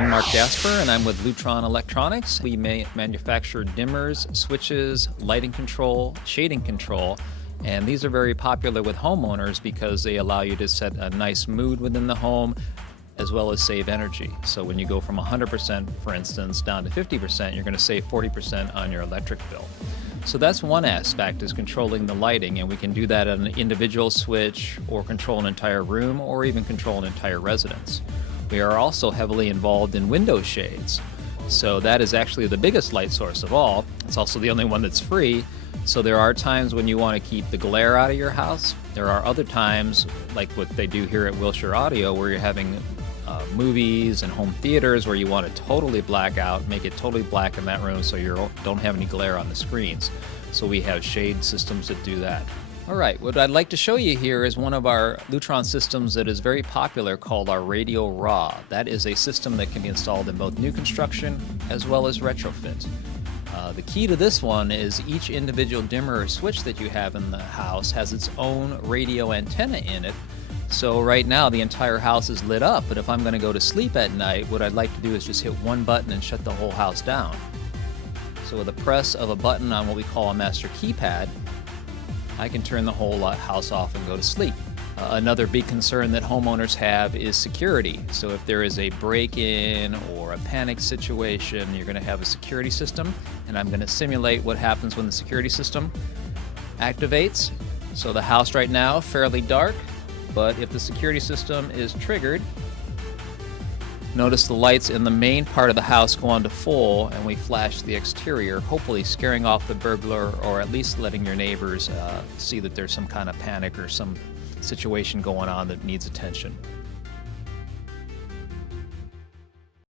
I'm Mark Jasper, and I'm with Lutron Electronics. We manufacture dimmers, switches, lighting control, shading control, and these are very popular with homeowners because they allow you to set a nice mood within the home as well as save energy. So when you go from 100%, for instance, down to 50%, you're going to save 40% on your electric bill. So that's one aspect, is controlling the lighting, and we can do that on an individual switch or control an entire room or even control an entire residence. We are also heavily involved in window shades. So that is actually the biggest light source of all. It's also the only one that's free. So there are times when you want to keep the glare out of your house. There are other times, like what they do here at Wilshire Audio, where you're having movies and home theaters where you want to totally black out, make it totally black in that room so you don't have any glare on the screens. So we have shade systems that do that. All right, what I'd like to show you here is one of our Lutron systems that is very popular called our Radio Raw. That is a system that can be installed in both new construction as well as retrofit. The key to this one is each individual dimmer or switch that you have in the house has its own radio antenna in it. So right now the entire house is lit up, but if I'm going to go to sleep at night, what I'd like to do is just hit one button and shut the whole house down. So with a press of a button on what we call a master keypad, I can turn the whole house off and go to sleep. Another big concern that homeowners have is security. So if there is a break-in or a panic situation, you're going to have a security system, and I'm going to simulate what happens when the security system activates. So the house right now, fairly dark, but if the security system is triggered, notice the lights in the main part of the house go on to full, and we flash the exterior, hopefully scaring off the burglar or at least letting your neighbors see that there's some kind of panic or some situation going on that needs attention.